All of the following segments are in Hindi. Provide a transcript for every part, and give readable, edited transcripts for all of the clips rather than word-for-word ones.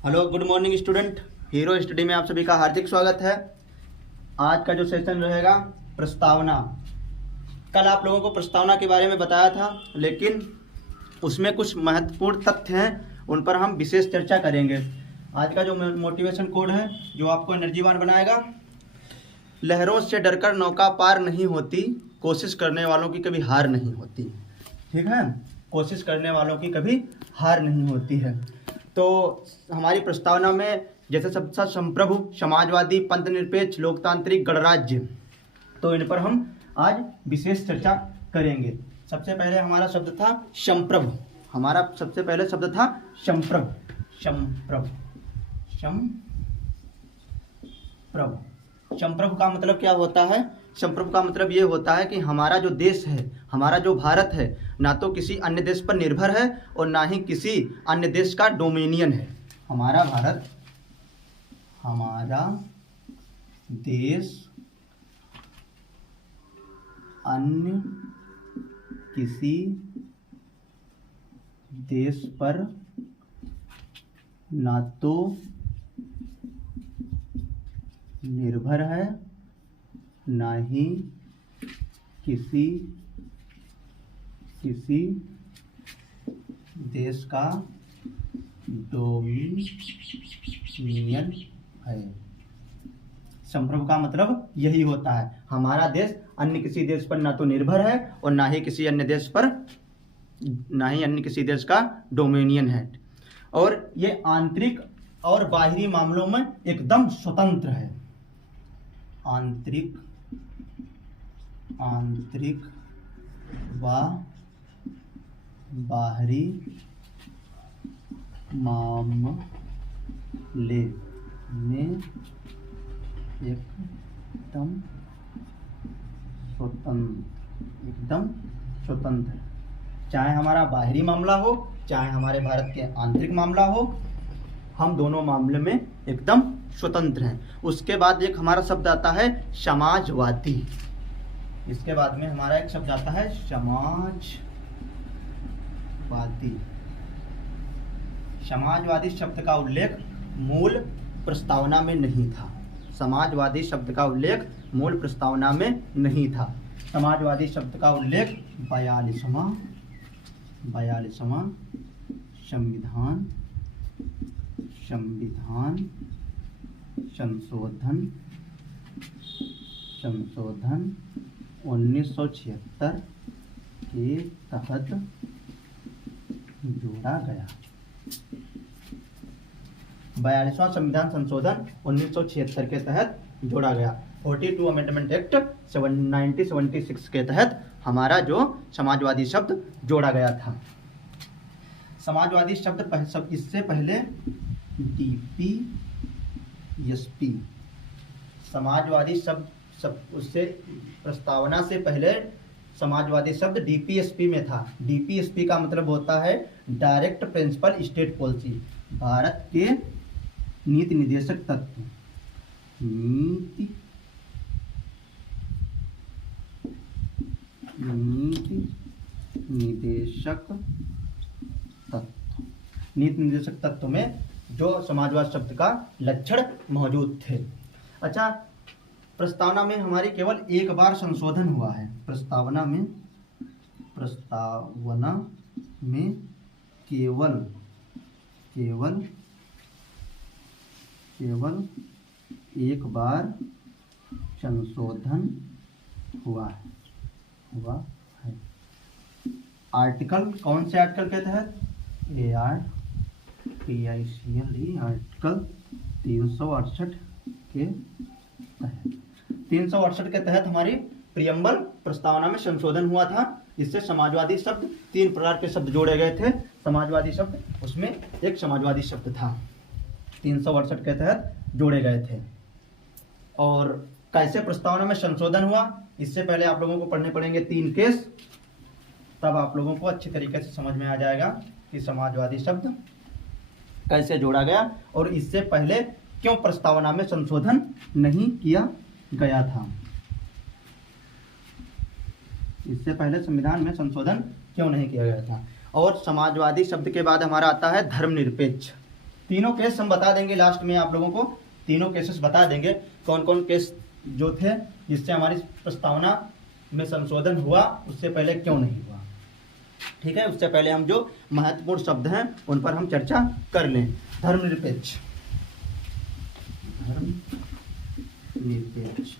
Hello good morning student. Hero study में आप सभी का हार्दिक स्वागत है। आज का जो सेशन रहेगा प्रस्तावना। कल आप लोगों को प्रस्तावना के बारे में बताया था, लेकिन उसमें कुछ महत्वपूर्ण तथ्य हैं, उन पर हम विशेष चर्चा करेंगे। आज का जो मोटिवेशन कोड है जो आपको एनर्जीवान बनाएगा, लहरों से डरकर नौका पार नहीं होती, कोशिश करने वालों की कभी हार नहीं होती। ठीक है, कोशिश करने वालों की कभी हार नहीं होती है। तो हमारी प्रस्तावना में जैसे सबसे संप्रभु, समाजवादी, पंथ निरपेक्ष, लोकतांत्रिक, गणराज्य, तो इन पर हम आज विशेष चर्चा करेंगे। सबसे पहले हमारा शब्द था संप्रभु। हमारा सबसे पहले शब्द था संप्रभु। संप्रभु, संप्रभु, संप्रभु का मतलब क्या होता है? संप्रभु का मतलब ये होता है कि हमारा जो देश है, हमारा जो भारत है, ना तो किसी अन्य देश पर निर्भर है और ना ही किसी अन्य देश का डोमिनियन है। हमारा भारत, हमारा देश अन्य किसी देश पर ना तो निर्भर है, ना ही किसी देश का डोमिनियन है। संप्रभु का मतलब यही होता है, हमारा देश अन्य किसी देश पर ना तो निर्भर है और ना ही किसी अन्य देश का डोमिनियन है। और ये आंतरिक और बाहरी मामलों में एकदम स्वतंत्र है। आंतरिक व बाहरी मामले में एकदम स्वतंत्र है। चाहे हमारा बाहरी मामला हो, चाहे हमारे भारत के आंतरिक मामला हो, हम दोनों मामले में एकदम स्वतंत्र हैं। उसके बाद एक हमारा शब्द आता है समाजवादी। इसके बाद में हमारा एक शब्द आता है समाजवादी। समाजवादी शब्द का उल्लेख मूल प्रस्तावना में नहीं था। समाजवादी शब्द का उल्लेख मूल प्रस्तावना में नहीं था। समाजवादी शब्द का उल्लेख 42वां संविधान संशोधन 1976 के तहत जोड़ा गया। 42वां संविधान संशोधन 1976 के तहत जोड़ा गया। 42 अमेंडमेंट एक्ट 1976 के तहत हमारा जो समाजवादी शब्द जोड़ा गया था। समाजवादी शब्द इससे पहले डीपीएसपी, समाजवादी शब्द उससे प्रस्तावना से पहले समाजवादी शब्द डीपीएसपी में था। डीपीएसपी का मतलब होता है direct principal state policy, Bharat के नीति निर्देशक तत्व। नीति निर्देशक तत्व में जो समाजवाद शब्द का लक्षण मौजूद थे। अच्छा, प्रस्तावना में हमारी केवल एक बार संशोधन हुआ है। प्रस्तावना में केवल एक बार संशोधन हुआ है। आर्टिकल, कौन से आर्टिकल के तहत? ARTICLE आर्टिकल 368 के तहत। 368 के तहत हमारी प्रियम्बल प्रस्तावना में संशोधन हुआ था। इससे समाजवादी शब्द, 3 प्रकार के शब्द जोड़े गए थे। समाजवादी शब्द, उसमें एक समाजवादी शब्द था, 368 के तहत जोड़े गए थे। और कैसे प्रस्तावना में संशोधन हुआ, इससे पहले आप लोगों को पढ़ने पड़ेंगे 3 केस, तब आप लोगों को अच्छी तरीके से समझ में आ जाएगा कि समाजवादी शब्द कैसे जोड़ा गया और इससे पहले क्यों प्रस्तावना में संशोधन नहीं किया गया था। इससे पहले संविधान में संशोधन क्यों नहीं किया गया था। और समाजवादी शब्द के बाद हमारा आता है धर्मनिरपेक्ष। तीनों केस हम बता देंगे लास्ट में, आप लोगों को तीनों केसेस बता देंगे कौन कौन केस जो थे जिससे हमारी प्रस्तावना में संशोधन हुआ, उससे पहले क्यों नहीं हुआ। ठीक है, उससे पहले हम जो महत्वपूर्ण शब्द हैं उन पर हम चर्चा कर लें। धर्मनिरपेक्ष, धर्मनिरपेक्ष,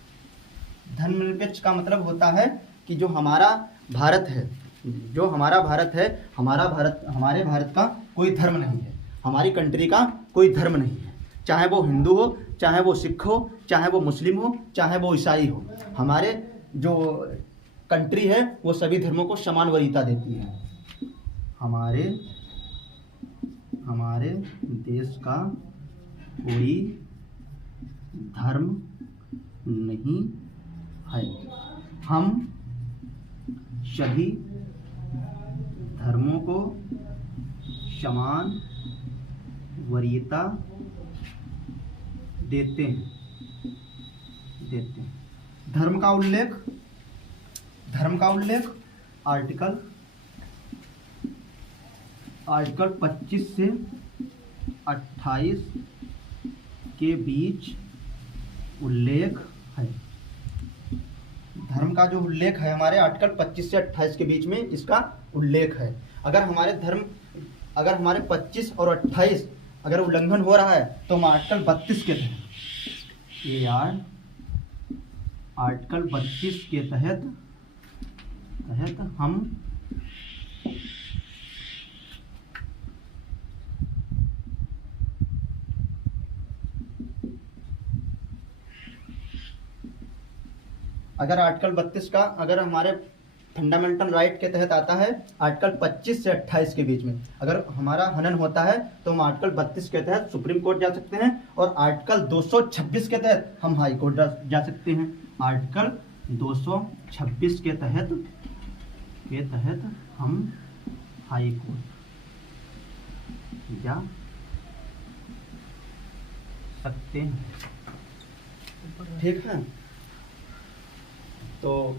धर्मनिरपेक्ष का मतलब होता है कि जो हमारा भारत है, जो हमारा भारत है, हमारे भारत का कोई धर्म नहीं है, हमारी कंट्री का कोई धर्म नहीं है, चाहे वो हिंदू हो, चाहे वो सिख हो, चाहे वो मुस्लिम हो, चाहे वो ईसाई हो। हमारे जो कंट्री है वो सभी धर्मों को समान वरीयता देती है। हमारे देश का कोई धर्म नहीं है, हम सभी धर्मों को समान वरीयता देते हैं। धर्म का उल्लेख आर्टिकल 25 से 28 के बीच उल्लेख है। धर्म का जो उल्लेख है हमारे आर्टिकल 25 से 28 के बीच में इसका उल्लेख है। अगर हमारे 25 और 28 अगर उल्लंघन हो रहा है तो हम आर्टिकल 32 के तहत, ये यार आर्टिकल 32 के तहत हम अगर आर्टिकल 32 का अगर हमारे फंडामेंटल राइट के तहत आता है, आर्टिकल 25 से 28 के बीच में अगर हमारा हनन होता है तो हम आर्टिकल 32 के तहत सुप्रीम कोर्ट जा सकते हैं और आर्टिकल 226 के तहत हम हाई कोर्ट जा सकते हैं। आर्टिकल 226 के तहत हम हाई कोर्ट जा सकते हैं। ठीक है, तो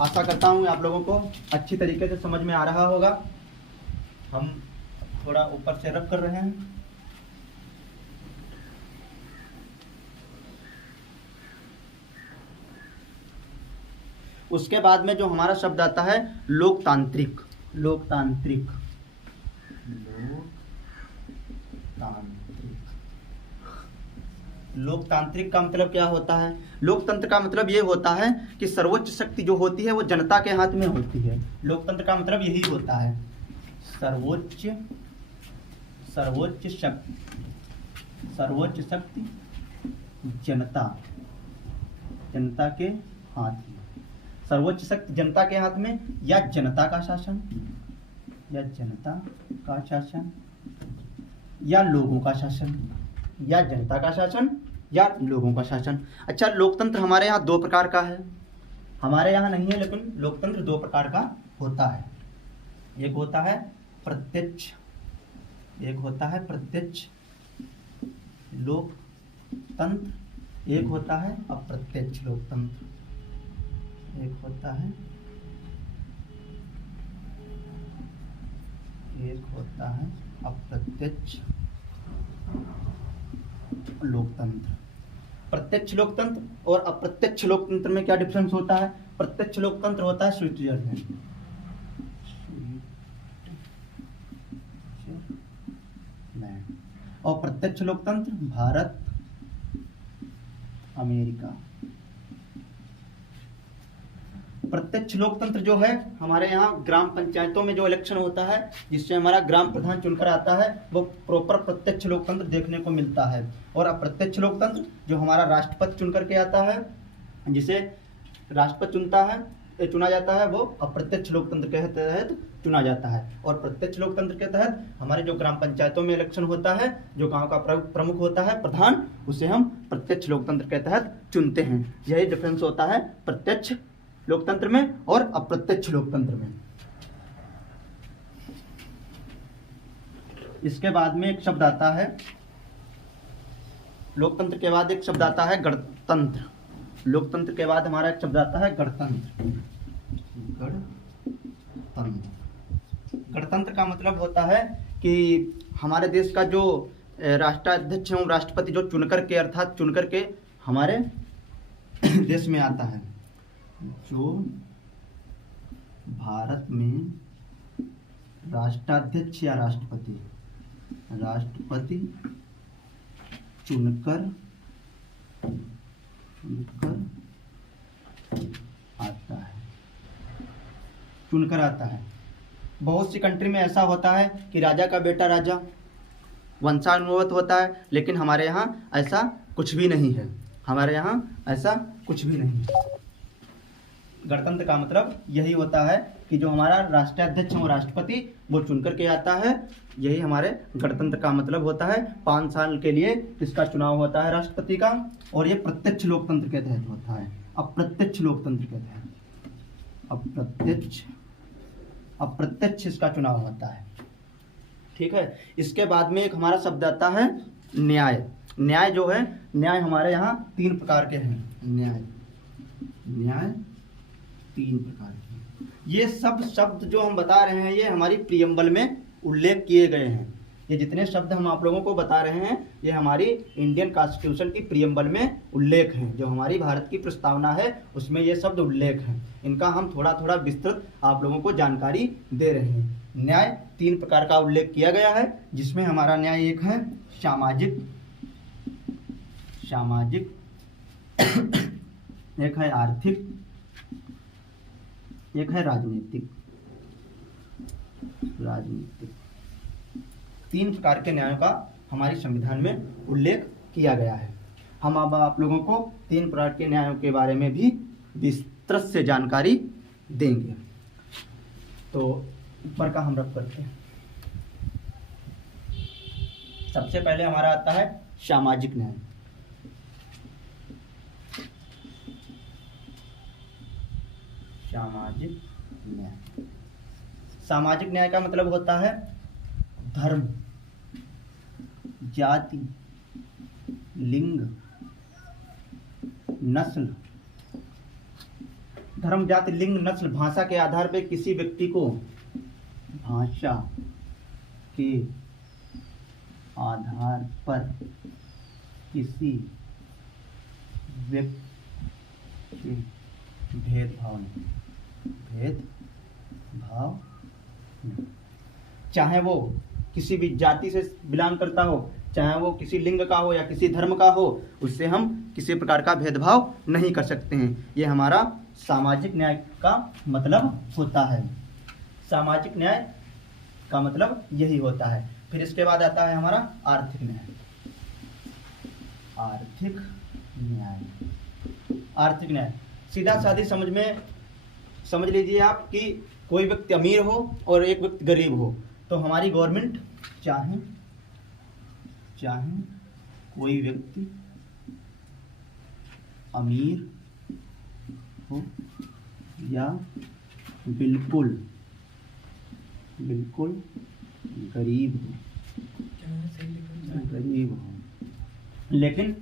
आशा करता हूँ आप लोगों को अच्छी तरीके से समझ में आ रहा होगा। हम थोड़ा ऊपर से रब कर रहे हैं। उसके बाद में जो हमारा शब्द आता है लोकतांत्रिक। लोकतांत्रिक का मतलब क्या होता है? लोकतंत्र का मतलब ये होता है कि सर्वोच्च शक्ति जो होती है वो जनता के हाथ में होती है। लोकतंत्र का मतलब यही होता है, सर्वोच्च शक्ति जनता के हाथ में। सर्वोच्च शक्ति जनता के हाथ में, या जनता का शासन, या लोगों का शासन, या जनता का शासन या लोगों का शासन। अच्छा, लोकतंत्र हमारे यहाँ दो प्रकार का है। हमारे यहाँ नहीं है लेकिन लोकतंत्र दो प्रकार का होता है। एक होता है प्रत्यक्ष लोकतंत्र, एक होता है अप्रत्यक्ष लोकतंत्र। एक होता है अप्रत्यक्ष लोकतंत्र। प्रत्यक्ष लोकतंत्र और अप्रत्यक्ष लोकतंत्र में क्या डिफरेंस होता है? प्रत्यक्ष लोकतंत्र होता है स्विट्जरलैंड, और प्रत्यक्ष लोकतंत्र भारत, अमेरिका। प्रत्यक्ष लोकतंत्र जो है हमारे यहाँ ग्राम पंचायतों में जो इलेक्शन होता है जिससे हमारा ग्राम प्रधान चुनकर आता है वो प्रॉपर प्रत्यक्ष लोकतंत्र देखने को मिलता है। और अप्रत्यक्ष लोकतंत्र जो हमारा राष्ट्रपति चुनकर के आता है, जिसे राष्ट्रपति चुना जाता है, वो अप्रत्यक्ष लोकतंत्र के तहत चुना जाता है। और प्रत्यक्ष लोकतंत्र के तहत हमारे जो ग्राम पंचायतों में इलेक्शन होता है, जो गाँव का प्रमुख होता है प्रधान, उसे हम प्रत्यक्ष लोकतंत्र के तहत चुनते हैं। यही डिफरेंस होता है प्रत्यक्ष लोकतंत्र में और अप्रत्यक्ष लोकतंत्र में। इसके बाद में एक शब्द आता है, लोकतंत्र के बाद एक शब्द आता है गणतंत्र। लोकतंत्र के बाद हमारा एक शब्द आता है गणतंत्र। गणतंत्र का मतलब होता है कि हमारे देश का जो राष्ट्राध्यक्ष एवं राष्ट्रपति जो चुनकर के, अर्थात चुनकर के हमारे देश में आता है, जो भारत में राष्ट्राध्यक्ष या राष्ट्रपति चुनकर आता है। बहुत सी कंट्री में ऐसा होता है कि राजा का बेटा राजा वंशानुगत होता है, लेकिन हमारे यहाँ ऐसा कुछ भी नहीं है। गणतंत्र का मतलब यही होता है कि जो हमारा राष्ट्राध्यक्ष और राष्ट्रपति वो चुनकर के आता है, यही हमारे गणतंत्र का मतलब होता है। 5 साल के लिए इसका चुनाव होता है राष्ट्रपति का, और ये प्रत्यक्ष लोकतंत्र के तहत होता है। अप्रत्यक्ष लोकतंत्र के तहत अप्रत्यक्ष इसका चुनाव होता है। ठीक है। इसके बाद में एक हमारा शब्द आता है न्याय। न्याय जो है, न्याय हमारे यहाँ 3 प्रकार के हैं। न्याय 3 प्रकार के। ये सब शब्द जो हम बता रहे हैं, ये हमारी प्रियम्बल में उल्लेख किए गए हैं। ये जितने शब्द हम आप लोगों को बता रहे हैं, ये हमारी इंडियन कॉन्स्टिट्यूशन की प्रियम्बल में उल्लेख हैं। जो हमारी भारत की प्रस्तावना है, उसमें ये शब्द उल्लेख हैं। इनका हम थोड़ा थोड़ा विस्तृत आप लोगों को जानकारी दे रहे हैं। न्याय 3 प्रकार का उल्लेख किया गया है, जिसमें हमारा न्याय एक है सामाजिक, एक है आर्थिक, एक है राजनीतिक। 3 प्रकार के न्यायों का हमारे संविधान में उल्लेख किया गया है। हम अब आप लोगों को 3 प्रकार के न्यायों के बारे में भी विस्तृत से जानकारी देंगे। तो ऊपर का हम रख करते हैं। सबसे पहले हमारा आता है सामाजिक न्याय। सामाजिक न्याय का मतलब होता है धर्म, जाति, लिंग, नस्ल, धर्म, जाति, लिंग, नस्ल, भाषा के आधार पर किसी व्यक्ति को भाषा के आधार पर किसी व्यक्ति भेदभाव नहीं, चाहे वो किसी भी जाति से बिलोंग करता हो, चाहे वो किसी लिंग का हो या किसी धर्म का हो, उससे हम किसी प्रकार का भेदभाव नहीं कर सकते हैं। ये हमारा सामाजिक न्याय का मतलब होता है। सामाजिक न्याय का मतलब यही होता है। फिर इसके बाद आता है हमारा आर्थिक न्याय। आर्थिक न्याय सीधा साधी समझ लीजिए आप कि कोई व्यक्ति अमीर हो और एक व्यक्ति गरीब हो, तो हमारी गवर्नमेंट चाहे कोई व्यक्ति अमीर हो या बिल्कुल गरीब हो, लेकिन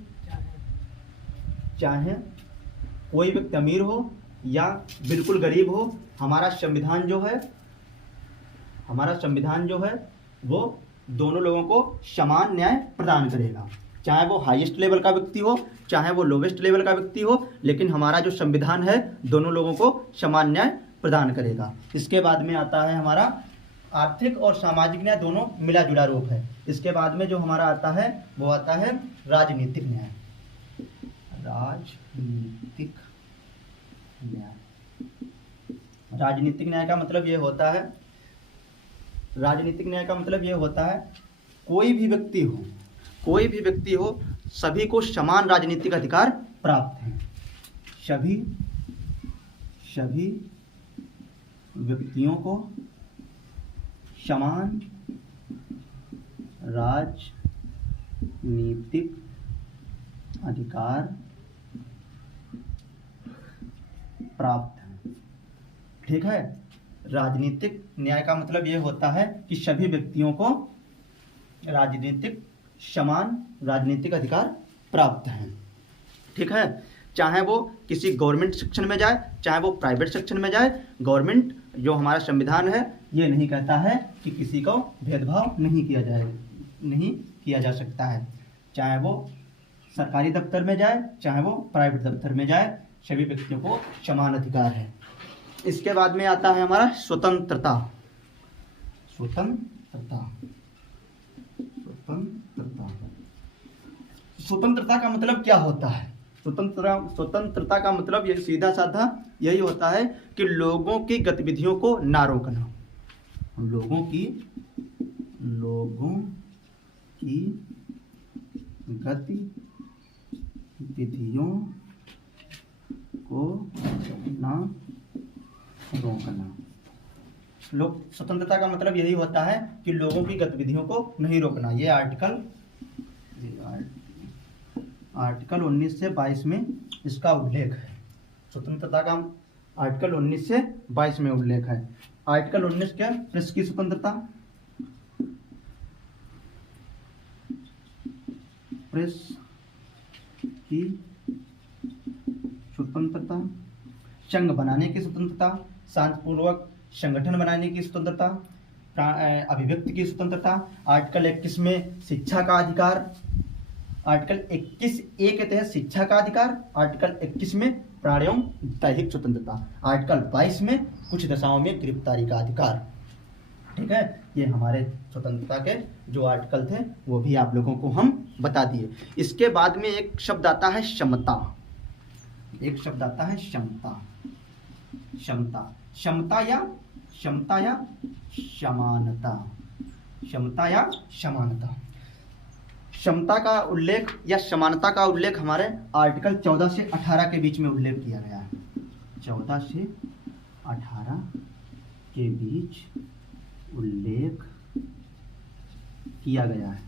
चाहे कोई व्यक्ति अमीर हो या बिल्कुल गरीब हो, हमारा संविधान जो है वो दोनों लोगों को समान न्याय प्रदान करेगा। चाहे वो हाईएस्ट लेवल का व्यक्ति हो, चाहे वो लोवेस्ट लेवल का व्यक्ति हो, लेकिन हमारा जो संविधान है दोनों लोगों को समान न्याय प्रदान करेगा। इसके बाद में आता है हमारा आर्थिक और सामाजिक न्याय, दोनों मिला जुला रूप है। इसके बाद में जो हमारा आता है वो आता है राजनीतिक न्याय। राजनीतिक न्याय का मतलब ये होता है कोई भी व्यक्ति हो सभी को समान राजनीतिक अधिकार प्राप्त हैं। सभी व्यक्तियों को समान राजनीतिक अधिकार प्राप्त है। ठीक है। राजनीतिक न्याय का मतलब ये होता है कि सभी व्यक्तियों को समान राजनीतिक अधिकार प्राप्त हैं। ठीक है। चाहे वो किसी गवर्नमेंट सेक्शन में जाए, चाहे वो प्राइवेट सेक्शन में जाए, गवर्नमेंट जो हमारा संविधान है ये नहीं कहता है कि किसी को भेदभाव नहीं किया जा सकता है, चाहे वो सरकारी दफ्तर में जाए चाहे वो प्राइवेट दफ्तर में जाए, सभी व्यक्तियों को समान अधिकार है। इसके बाद में आता है हमारा स्वतंत्रता। स्वतंत्रता स्वतंत्रता स्वतंत्रता का मतलब क्या होता है? स्वतंत्रता का मतलब ये सीधा साधा यही होता है कि लोगों की गतिविधियों को ना रोकना, लोगों की गतिविधियों को ना रोकना। लोग स्वतंत्रता का मतलब यही होता है कि लोगों की गतिविधियों को नहीं रोकना। ये आर्टिकल 19 से 22 में इसका उल्लेख है। स्वतंत्रता का आर्टिकल 19 से 22 में उल्लेख है। आर्टिकल 19 क्या? प्रेस की स्वतंत्रता, प्रेस की स्वतंत्रता, संघ बनाने की स्वतंत्रता, शांतिपूर्वक संगठन बनाने की स्वतंत्रता, अभिव्यक्ति की स्वतंत्रता। आर्टिकल 21 में शिक्षा का अधिकार, आर्टिकल 21A के तहत शिक्षा का अधिकार, आर्टिकल 21 में प्राण एवं दैहिक स्वतंत्रता, आर्टिकल 22 में कुछ दशाओं में गिरफ्तारी का अधिकार। ठीक है, ये हमारे स्वतंत्रता के जो आर्टिकल थे वो भी आप लोगों को हम बता दिए। इसके बाद में एक शब्द आता है क्षमता। एक शब्द आता है क्षमता। क्षमता, क्षमता या समानता, क्षमता या समानता। क्षमता का उल्लेख या समानता का उल्लेख हमारे आर्टिकल 14 से 18 के बीच में उल्लेख किया गया है। 14 से 18 के बीच उल्लेख किया गया है,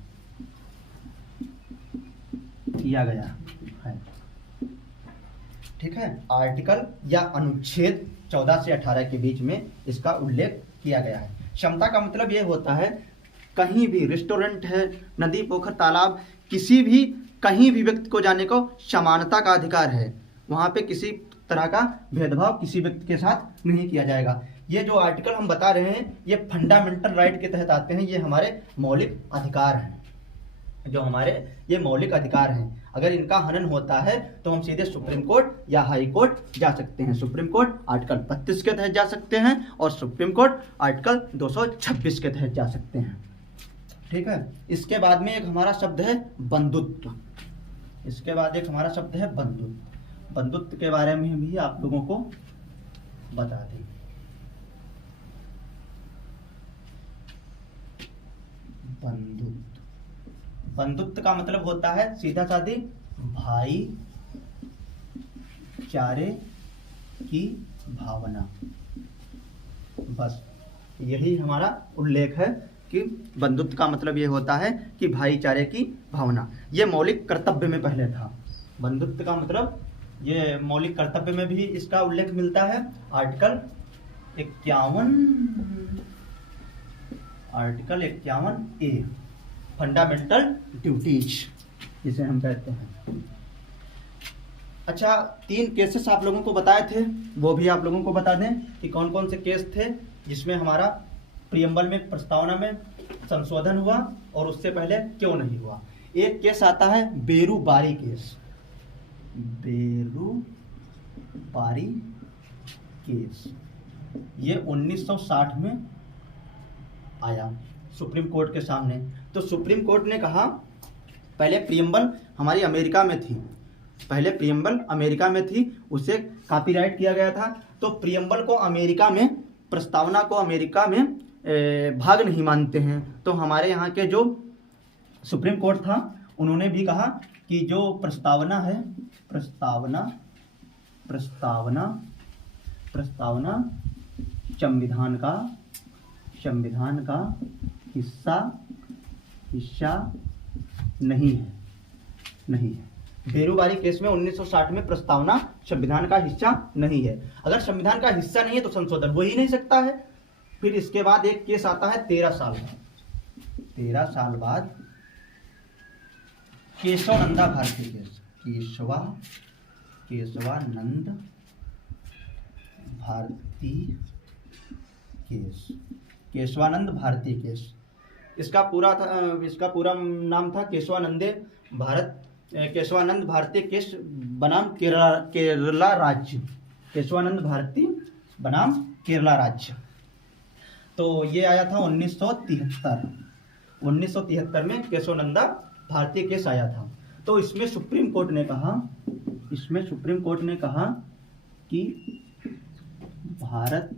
ठीक है। आर्टिकल या अनुच्छेद 14 से 18 के बीच में इसका उल्लेख किया गया है। क्षमता का मतलब ये होता है कहीं भी, रेस्टोरेंट है, नदी, पोखर, तालाब, किसी भी कहीं भी व्यक्ति को जाने को समानता का अधिकार है। वहाँ पे किसी तरह का भेदभाव किसी व्यक्ति के साथ नहीं किया जाएगा। ये जो आर्टिकल हम बता रहे हैं ये फंडामेंटल राइट के तहत आते हैं। ये हमारे मौलिक अधिकार हैं, जो हमारे ये मौलिक अधिकार हैं। अगर इनका हनन होता है तो हम सीधे सुप्रीम कोर्ट या हाई कोर्ट जा सकते हैं। सुप्रीम कोर्ट आर्टिकल 32 के तहत जा सकते हैं और सुप्रीम कोर्ट आर्टिकल 226 के तहत जा सकते हैं, ठीक है। इसके बाद में एक हमारा शब्द है बंधुत्व। इसके बाद एक हमारा शब्द है बंधुत्व। बंधुत्व के बारे में भी आप लोगों को बता दें। बंधुत्व, बंधुत्व का मतलब होता है सीधा साधी भाईचारे की भावना। बस यही हमारा उल्लेख है कि बंधुत्व का मतलब ये होता है कि भाईचारे की भावना। ये मौलिक कर्तव्य में पहले था। बंधुत्व का मतलब ये मौलिक कर्तव्य में भी इसका उल्लेख मिलता है। आर्टिकल 51A फंडामेंटल ड्यूटीज जिसे हम कहते हैं। अच्छा, 3 केसेस आप लोगों को बताए थे, वो भी आप लोगों को बता दें कि कौन कौन से केस थे जिसमें हमारा प्रियम्बल में, प्रस्तावना में संशोधन हुआ और उससे पहले क्यों नहीं हुआ। एक केस आता है बेरूबारी केस। बेरूबारी केस ये 1960 में आया सुप्रीम कोर्ट के सामने। तो सुप्रीम कोर्ट ने कहा, पहले प्रियम्बल हमारी अमेरिका में थी, पहले प्रियम्बल अमेरिका में थी, उसे कॉपीराइट किया गया था। तो प्रियम्बल को अमेरिका में, प्रस्तावना को अमेरिका में भाग नहीं मानते हैं। तो हमारे यहाँ के जो सुप्रीम कोर्ट था उन्होंने भी कहा कि जो प्रस्तावना है, प्रस्तावना संविधान का हिस्सा नहीं है। बेरूबारी केस में 1960 में प्रस्तावना संविधान का हिस्सा नहीं है। अगर संविधान का हिस्सा नहीं है तो संशोधन हो ही नहीं सकता है। फिर इसके बाद एक केस आता है 13 साल बाद केशवानंदा भारती केस। केशवानंद भारती केस। इसका पूरा नाम था केशवानंद भारतीय केस बनाम केरला राज्य। केशवानंद भारती बनाम केरला राज्य। तो ये आया था 1973 में केशवानंदा भारतीय केस आया था। तो इसमें सुप्रीम कोर्ट ने कहा कि भारत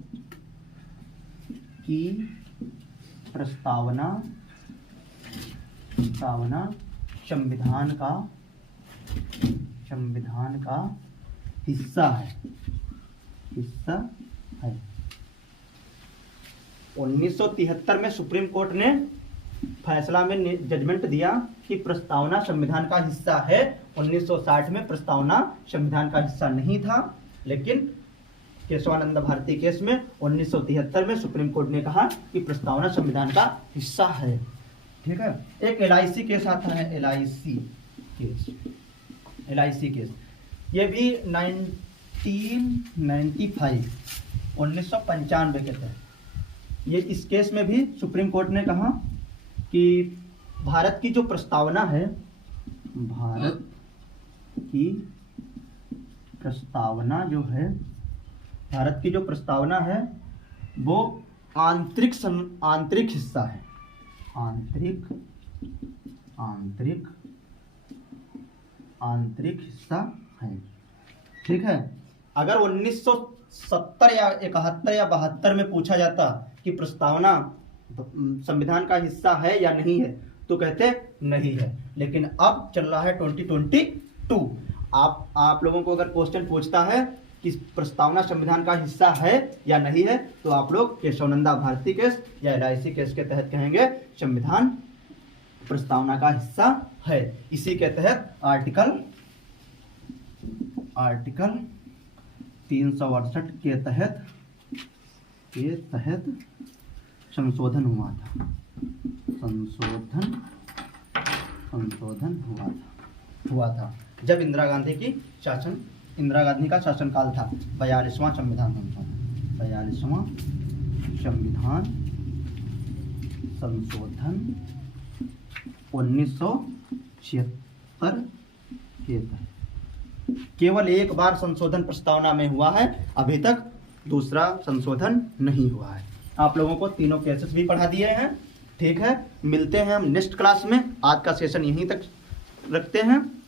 की प्रस्तावना संविधान का हिस्सा है। 1973 में सुप्रीम कोर्ट ने फैसला में जजमेंट दिया कि प्रस्तावना संविधान का हिस्सा है। 1960 में प्रस्तावना संविधान का हिस्सा नहीं था, लेकिन केशवानंद भारती केस में 1973 में सुप्रीम कोर्ट ने कहा कि प्रस्तावना संविधान का हिस्सा है। ठीक है। एक LIC केस आता है, LIC केस, ये भी 1995 के तहत। ये इस केस में भी सुप्रीम कोर्ट ने कहा कि भारत की जो प्रस्तावना है, भारत की जो प्रस्तावना है वो आंतरिक हिस्सा है। आंतरिक हिस्सा है। ठीक है। अगर 1970 या 71 या 72 में पूछा जाता कि प्रस्तावना संविधान का हिस्सा है या नहीं है, तो कहते नहीं है। लेकिन अब चल रहा है 2022। आप लोगों को अगर क्वेश्चन पूछता है कि प्रस्तावना संविधान का हिस्सा है या नहीं है, तो आप लोग केशवानंदा भारती केस या LIC केस के तहत कहेंगे संविधान प्रस्तावना का हिस्सा है। इसी के तहत आर्टिकल 368 के तहत संशोधन हुआ था जब इंदिरा गांधी का शासनकाल था। 42वां संविधान संशोधन 1976 के तहत केवल एक बार संशोधन प्रस्तावना में हुआ है, अभी तक दूसरा संशोधन नहीं हुआ है। आप लोगों को तीनों केसेस भी पढ़ा दिए हैं। ठीक है, मिलते हैं हम नेक्स्ट क्लास में। आज का सेशन यहीं तक रखते हैं।